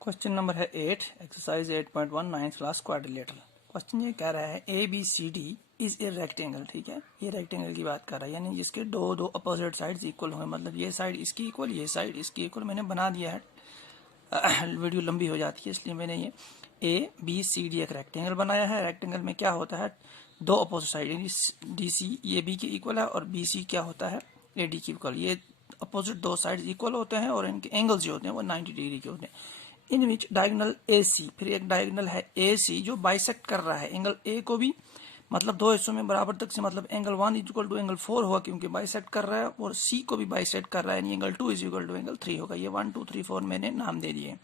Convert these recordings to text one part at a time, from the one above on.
Question number है 8, exercise 8.1 9th class quadrilateral. Question ये कह रहा है A B C D is a rectangle. ठीक है, ये रेक्टेंगल की बात कर रहा है, यानी जिसके दो अपोजिट साइड्स इक्वल होंगे, मतलब ये साइड इसकी इक्वल, ये साइड इसकी इक्वल। मैंने बना दिया है, वीडियो लंबी हो जाती है इसलिए मैंने ये ए बी सी डी एक रेक्टेंगल बनाया है। रेक्टेंगल में क्या होता है, दो अपोजिट साइड, यानी डी सी ये बी की इक्वल है और बी सी क्या होता है, ए डी की इक्वल। ये अपोजिट दो साइड इक्वल होते हैं और इनके एंगल्स जो होते हैं वो 90 डिग्री के होते हैं। इन विच डायगोनल ए सी, फिर एक डायगोनल है ए सी जो बाइसेक्ट कर रहा है एंगल ए को भी, मतलब दो हिस्सों में बराबर तक से, मतलब angle 1 is equal to angle 4 होगा क्योंकि बाइसेक्ट कर रहा है, और सी को भी बाइसेक्ट कर रहा है, यानी angle 2 is equal to angle 3 होगा। ये 1 2 3 4 मैंने नाम दे दिए।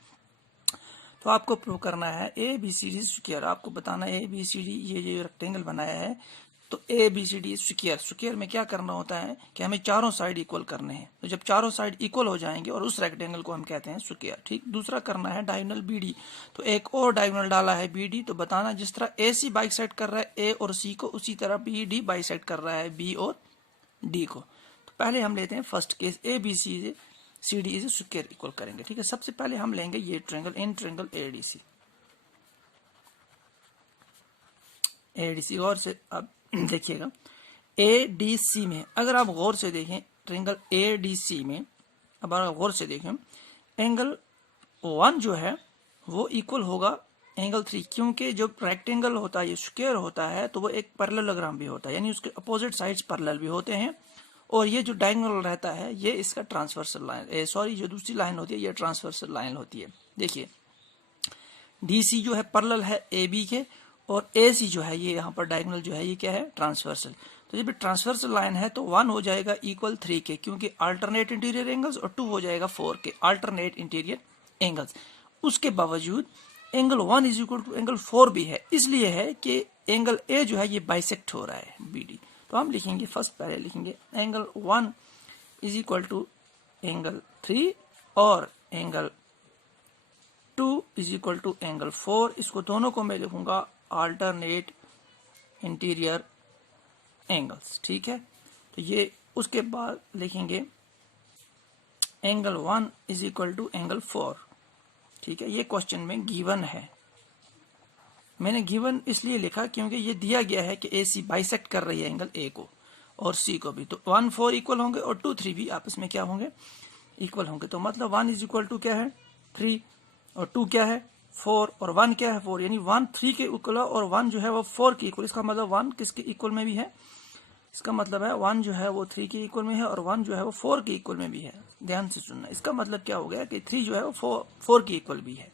तो आपको प्रूव करना है A B C D square. आपको बताना है ए बी सी डी ये जो रेक्टेंगल बनाया है, तो A B C D square. Square में क्या करना होता है कि हमें चारों साइड इक्वल करने हैं, तो जब चारों साइड इक्वल हो जाएंगे और उस रेक्टेंगल को हम कहते हैं स्क्वायर। ठीक, दूसरा करना है डायगोनल बी डी, तो एक और डायगोनल डाला है बी डी। तो बताना जिस तरह ए सी बाइसेक्ट कर रहा है ए और सी को, उसी तरह बी डी बाइसेक्ट कर रहा है बी और डी को। तो पहले हम लेते हैं first case, A B C D is square equal करेंगे। ठीक है, सबसे पहले हम लेंगे ये triangle, in triangle A D C. A D C गौर से अब देखिएगा, ए डी सी में अगर आप गौर से देखें ट्रायंगल ए डी सी में, अब अगर गौर से देखें एंगल 1 जो है वो इक्वल होगा एंगल 3, क्योंकि जो रेक्टेंगल होता है ये स्क्वायर होता है तो वो एक पैरेललोग्राम भी होता है, यानी उसके अपोजिट साइड्स पैरेलल भी होते हैं। और ये जो डायगोनल रहता है ये इसका ट्रांसवर्सल लाइन, सॉरी जो दूसरी लाइन होती है ये ट्रांसवर्सल लाइन होती है। देखिए डी सी जो है पैरेलल है ए बी के, और ए सी जो है ये यहाँ पर डायगोनल जो है ये क्या है, ट्रांसवर्सल। तो जब ट्रांसवर्सल लाइन है तो 1 हो जाएगा इक्वल 3 के, क्योंकि अल्टरनेट इंटीरियर एंगल्स, और 2 हो जाएगा 4 के अल्टरनेट इंटीरियर एंगल्स। उसके बावजूद angle 1 is equal to angle 4 भी है, इसलिए है कि एंगल ए जो है ये बाइसेक्ट हो रहा है बी डी। तो हम लिखेंगे फर्स्ट पहले लिखेंगे angle 1 is equal to angle 3 और angle 2 is equal to angle 4। इसको दोनों को मैं लिखूंगा अल्टरनेट इंटीरियर एंगल्स। ठीक है, तो ये उसके बाद लिखेंगे angle 1 is equal to angle 4। ठीक है, ये क्वेश्चन में गिवन है, मैंने गिवन इसलिए लिखा क्योंकि ये दिया गया है कि ए सी बाइसेक्ट कर रही है एंगल ए को और सी को भी, तो 1 4 इक्वल होंगे और 2 3 भी आपस में क्या होंगे, इक्वल होंगे। तो मतलब 1 इज इक्वल टू क्या है 3 और 2 क्या है 4 और 1 क्या है 4, यानी 1 3 के इक्वल और 1 जो है वो 4 के इक्वल। इसका मतलब 1 किसके इक्वल में भी है, इसका मतलब है 1 जो है वो 3 के इक्वल में है और 1 जो है वो 4 के इक्वल में भी है। ध्यान से सुनना, इसका मतलब क्या हो गया कि 3 जो है वो 4 के इक्वल भी है,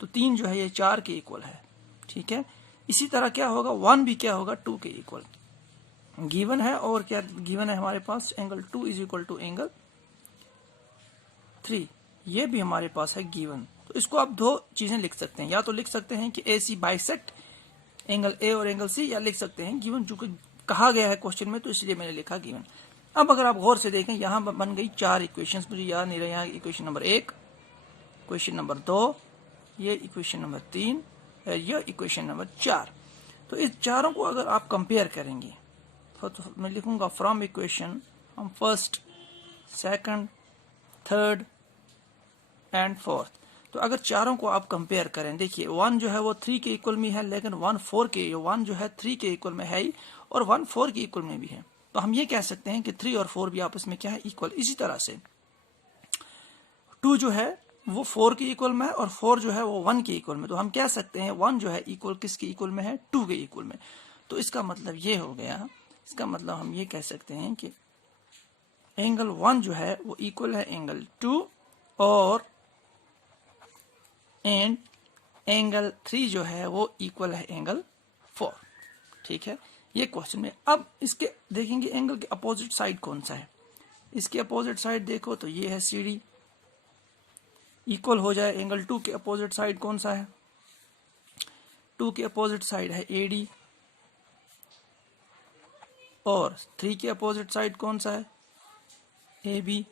तो 3 जो है ये 4 के इक्वल है। ठीक है, इसी तरह क्या होगा 1 भी क्या होगा 2 के इक्वल गिवन है। और क्या गिवन है हमारे पास, angle 2 is equal to angle 3, ये भी हमारे पास है गिवन। तो इसको आप दो चीजें लिख सकते हैं, या तो लिख सकते हैं कि ए सी बाइसेक्ट एंगल ए और एंगल सी, या लिख सकते हैं गिवन, जो कि कहा गया है क्वेश्चन में तो इसलिए मैंने लिखा गिवन। अब अगर आप गौर से देखें यहाँ बन गई 4 इक्वेशंस, मुझे याद नहीं रहा, यहाँ इक्वेशन नंबर 1, इक्वेशन नंबर 2, ये इक्वेशन नंबर 3, ये इक्वेशन नंबर 4। तो इस चारों को अगर आप कंपेयर करेंगे तो मैं लिखूंगा फ्रॉम इक्वेशन हम first, second, third and fourth. तो अगर चारों को आप कंपेयर करें, देखिए 1 जो है वो 3 के इक्वल में है, लेकिन 1 4 के, 1 जो है 3 के इक्वल में है ही और 1 4 के इक्वल में भी है। तो हम ये कह सकते हैं कि 3 और 4 भी आपस में क्या है, इक्वल। इसी तरह से 2 जो है वो 4 के इक्वल में है और 4 जो है वो 1 के इक्वल में। तो हम कह सकते हैं 1 जो है इक्वल किसके इक्वल में है, 2 के इक्वल में। तो इसका मतलब ये हो गया, इसका मतलब हम ये कह सकते हैं कि एंगल 1 जो है वो इक्वल है एंगल 2 और एंड एंगल 3 जो है वो इक्वल है एंगल 4। ठीक है, ये क्वेश्चन में। अब इसके देखेंगे एंगल के अपोजिट साइड कौन सा है, इसके अपोजिट साइड देखो तो ये है सी डी, इक्वल हो जाए एंगल 2 के अपोजिट साइड कौन सा है, 2 के अपोजिट साइड है ए डी, और 3 के अपोजिट साइड कौन सा है, A B,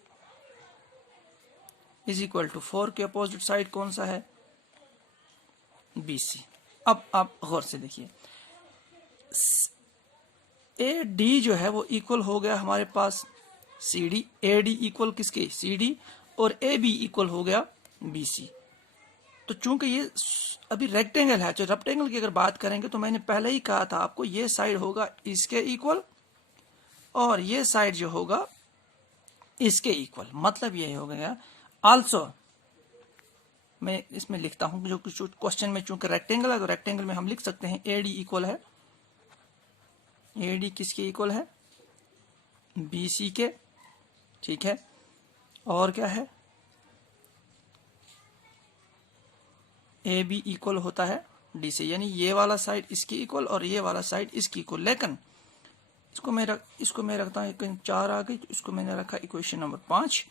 is equal to 4 के अपोजिट साइड कौन सा है, बी सी। अब आप गौर से देखिए ए डी जो है वो इक्वल हो गया हमारे पास C D, A D equal किसके, सी डी, और ए बी इक्वल हो गया बी सी। तो चूंकि ये अभी रेक्टेंगल है, तो रेक्टेंगल की अगर बात करेंगे तो मैंने पहले ही कहा था आपको, ये साइड होगा इसके इक्वल और ये साइड जो होगा इसके इक्वल। मतलब ये हो गया आल्सो, मैं इसमें लिखता हूं जो कुछ क्वेश्चन में चूंकि रेक्टेंगल है तो रेक्टेंगल में हम लिख सकते हैं ए डी इक्वल है, ए डी किसके इक्वल है, बी सी के, ठीक है। और क्या है, ए बी इक्वल होता है डी से, यानी ये वाला साइड इसकी इक्वल और ये वाला साइड इसकी इक्वल। लेकिन इसको मैं रखता हूँ 4 आ गई, तो इसको मैंने रखा इक्वेशन नंबर 5,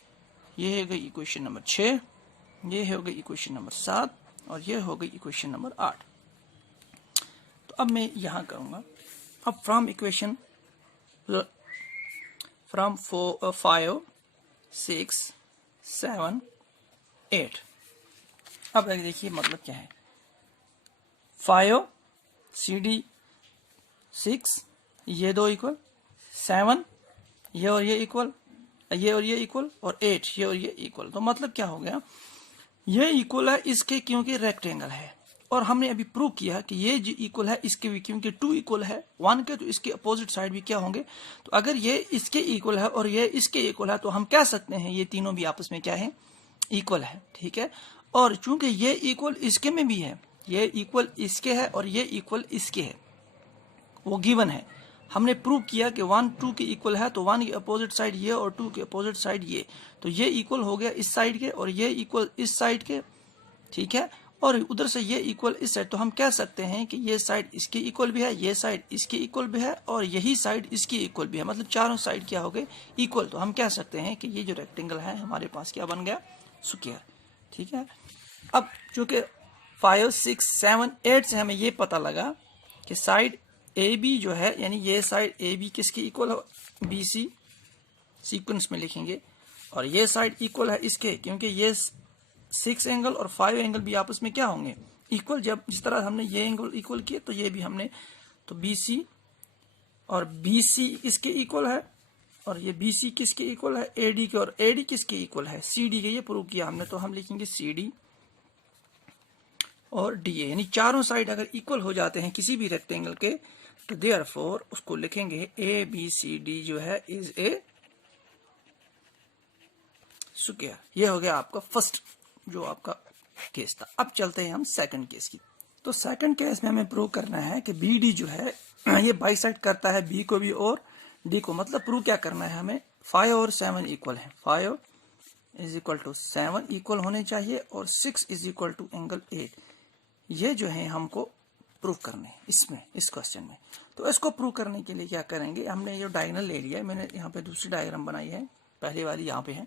ये हो गई इक्वेशन नंबर 6, ये हो गई इक्वेशन नंबर 7 और ये हो गई इक्वेशन नंबर 8। तो अब मैं यहां करूंगा, अब फ्रॉम इक्वेशन फ्रॉम 5 6 7 8, अब देखिए मतलब क्या है, 5 सी डी 6, ये दो इक्वल, 7 ये और ये इक्वल, ये और ये इक्वल, और 8 ये और ये इक्वल। तो मतलब क्या हो गया, ये इक्वल है इसके क्योंकि रेक्टेंगल है, और हमने अभी प्रूव किया कि ये जो इक्वल है इसके भी, क्योंकि 2 इक्वल है 1 के, तो इसके अपोजिट साइड भी क्या होंगे। तो अगर ये इसके इक्वल है और ये इसके इक्वल है तो हम कह सकते हैं ये तीनों भी आपस में क्या है, इक्वल है, ठीक है। और चूंकि ये इक्वल इसके में भी है, ये इक्वल इसके है और ये इक्वल इसके है, वो गिवन है। हमने प्रूव किया कि 1 2 के इक्वल है, तो 1 के अपोजिट साइड ये और 2 के अपोजिट साइड ये, तो ये इक्वल हो गया इस साइड के और ये इक्वल इस साइड के, ठीक है। और उधर से ये इक्वल इस साइड, तो हम कह सकते हैं कि ये साइड इसके इक्वल भी है, ये साइड इसके इक्वल भी है और यही साइड इसकी इक्वल भी है, मतलब चारों साइड क्या हो गए, इक्वल। तो हम कह सकते हैं कि ये जो रेक्टेंगल है हमारे पास क्या बन गया, स्क्वायर, ठीक है। अब चूंकि 5 6 7 8 से हमें ये पता लगा कि साइड ए बी जो है, यानी ये साइड ए बी किसकी इक्वल है, बी सी सीक्वेंस में लिखेंगे, और ये साइड इक्वल है इसके, क्योंकि ये 6 एंगल और 5 एंगल भी आपस में क्या होंगे, इक्वल। जब जिस तरह हमने ये एंगल इक्वल किए तो ये भी हमने, तो बी सी और बी सी इसके इक्वल है, और ये बी सी किसके इक्वल है, ए डी के, और ए डी किसके इक्वल है, सी डी के। ये प्रूव किया हमने, तो हम लिखेंगे सी डी और डी ए, यानी चारों साइड अगर इक्वल हो जाते हैं किसी भी रेक्टेंगल के, तो देयरफॉर उसको लिखेंगे ए बी सी डी जो है इज ए स्क्वायर। ये हो गया आपका फर्स्ट जो आपका केस था। अब चलते हैं हम सेकंड केस की। तो सेकंड केस में हमें प्रूव करना है कि बी डी जो है ये बाइसेक्ट करता है बी को भी और डी को। मतलब प्रूव क्या करना है हमें, 5 और 7 इक्वल है, 5 इज इक्वल टू 7 इक्वल होने चाहिए और 6 इज इक्वल टू एंगल 8। ये जो है हमको प्रूव करने हैं इसमें, इस क्वेश्चन में। तो इसको प्रूव करने के लिए क्या करेंगे, हमने ये डायगोनल ले लिया है, मैंने यहाँ पे दूसरी डायग्राम बनाई है, पहले वाली यहाँ पे है।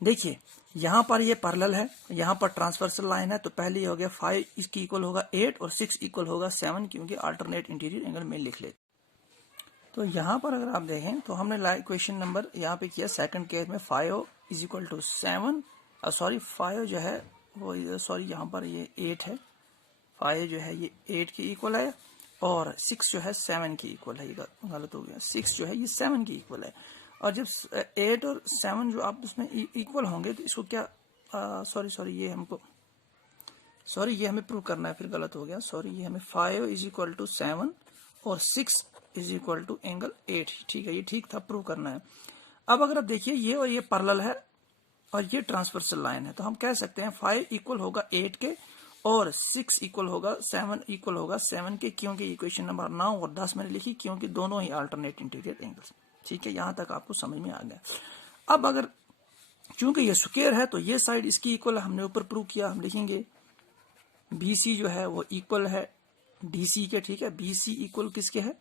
देखिए यहाँ पर ये पैरेलल है, यहाँ पर ट्रांसवर्सल लाइन है, तो पहले ये हो गया 5 इसकी इक्वल होगा 8 और 6 इक्वल होगा 7, क्योंकि अल्टरनेट इंटीरियर एंगल में लिख लेते। तो यहाँ पर अगर आप देखें तो हमने क्वेश्चन नंबर यहाँ पे किया सेकंड केस में 5 इज इक्वल टू 7, सॉरी 5 जो है वो, सॉरी यहाँ पर ये 8 है, 5 जो है ये 8 की इक्वल है और 6 जो है 7 की इक्वल है। ये गलत हो गया, 6 जो है ये 7 की इक्वल है। और जब 8 और 7 जो आप उसमें इक्वल होंगे तो इसको क्या, सॉरी ये हमको, सॉरी ये हमें प्रूव करना है, फिर गलत हो गया, सॉरी ये हमें 5 इज इक्वल टू 7 और 6 इज इक्वल टू एंगल 8, ठीक है, ये ठीक था, प्रूव करना है। अब अगर आप देखिए ये और ये पैरेलल है और ये ट्रांसवर्सल लाइन है, तो हम कह सकते हैं 5 इक्वल होगा 8 के और 6 इक्वल होगा 7 इक्वल होगा 7 के, क्योंकि इक्वेशन नंबर 9 और 10 मैंने लिखी, क्योंकि दोनों ही अल्टरनेट इंटीरियर एंगल्स। ठीक है, यहां तक आपको समझ में आ गया। अब अगर चूंकि ये स्क्वायर है तो ये साइड इसकी इक्वल है, हमने ऊपर प्रूव किया, हम लिखेंगे BC जो है वो इक्वल है DC के, ठीक है, BC इक्वल किसके है,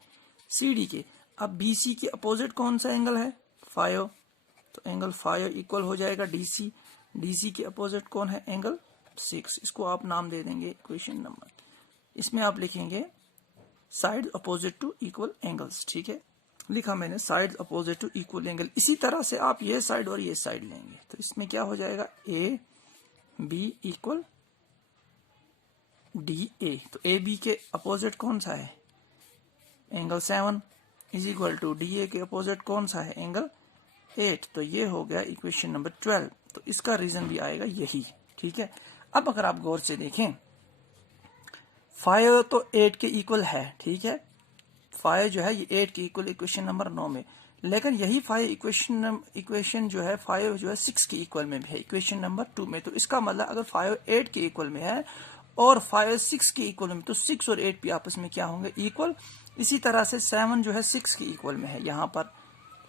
CD के। अब BC के अपोजिट कौन सा एंगल है, 5, तो एंगल 5 इक्वल हो जाएगा DC के अपोजिट कौन है, एंगल 6। इसको आप नाम दे देंगे इक्वेशन नंबर, इसमें आप लिखेंगे side opposite to equal angles, ठीक है, लिखा मैंने side opposite to equal angle. इसी तरह से आप ये साइड और ये साइड लेंगे, तो इसमें क्या हो जाएगा, AB इक्वल DA। तो AB के अपोजिट कौन सा है, angle 7, is equal to D A के अपोजिट कौन सा है, एंगल 8। तो ये हो गया इक्वेशन नंबर 12। तो इसका रीजन भी आएगा यही, ठीक है। अब अगर आप गौर से देखें 5 तो 8 के इक्वल है, ठीक है। 5 जो है ये 8 के इक्वल इक्वेशन नंबर 9 में, लेकिन यही 5 इक्वेशन जो है 5 जो है 6 के इक्वल में भी है इक्वेशन नंबर 2 में। तो इसका मतलब अगर 5 8 के इक्वल में है और 5 6 के इक्वल में, तो 6 और 8 भी आपस में क्या होंगे, इक्वल। इसी तरह से 7 जो है 6 के इक्वल में है यहाँ पर,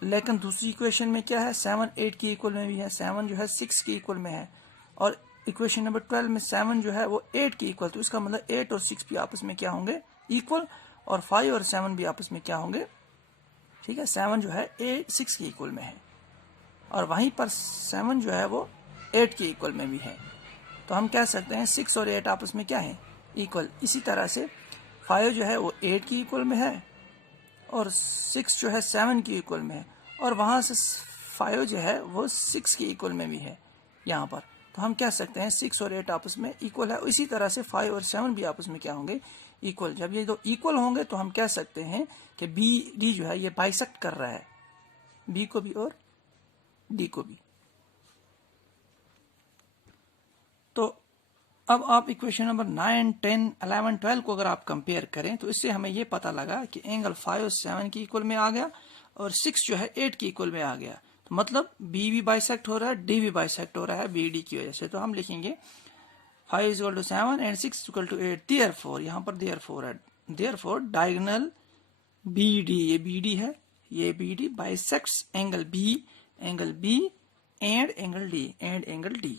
लेकिन दूसरी इक्वेशन में क्या है, 7 8 के इक्वल में भी है, 7 जो है 6 के इक्वल में है, और इक्वेशन नंबर 12 में 7 जो है वो 8 के इक्वल। तो इसका मतलब 8 और 6 भी आपस में क्या होंगे, इक्वल, और 5 और 7 भी आपस में क्या होंगे, ठीक है। 7 जो है 6 के इक्वल में है, और वहीं पर 7 जो है वो 8 के इक्वल में भी है। तो हम कह सकते हैं 6 और 8 आपस में क्या है, इक्वल। इसी तरह से 5 जो है वो 8 के इक्वल में है, और 6 जो है 7 के इक्वल में है, और वहां से 5 जो है वो 6 के इक्वल में भी है यहाँ पर। तो हम कह सकते हैं 6 और 8 आपस में इक्वल है। इसी तरह से 5 और 7 भी आपस में क्या होंगे, इक्वल। जब ये दो इक्वल होंगे तो हम कह सकते हैं कि बी डी जो है ये बाइसेक्ट कर रहा है, बी को भी और डी को भी। तो अब आप इक्वेशन नंबर 9 10 11 12 को अगर आप कंपेयर करें तो इससे हमें ये पता लगा कि एंगल 5 7 के इक्वल में आ गया, और 6 जो है 8 के इक्वल में आ गया। तो मतलब बी भी बाइसेक्ट हो रहा है, डी भी बाइसेक्ट हो रहा है बी डी की वजह से। तो हम लिखेंगे 5 is equal to 7 and 6 is equal to 8। therefore यहाँ पर therefore है, therefore diagonal BD, ये BD है, ये BD bisects angle B and angle D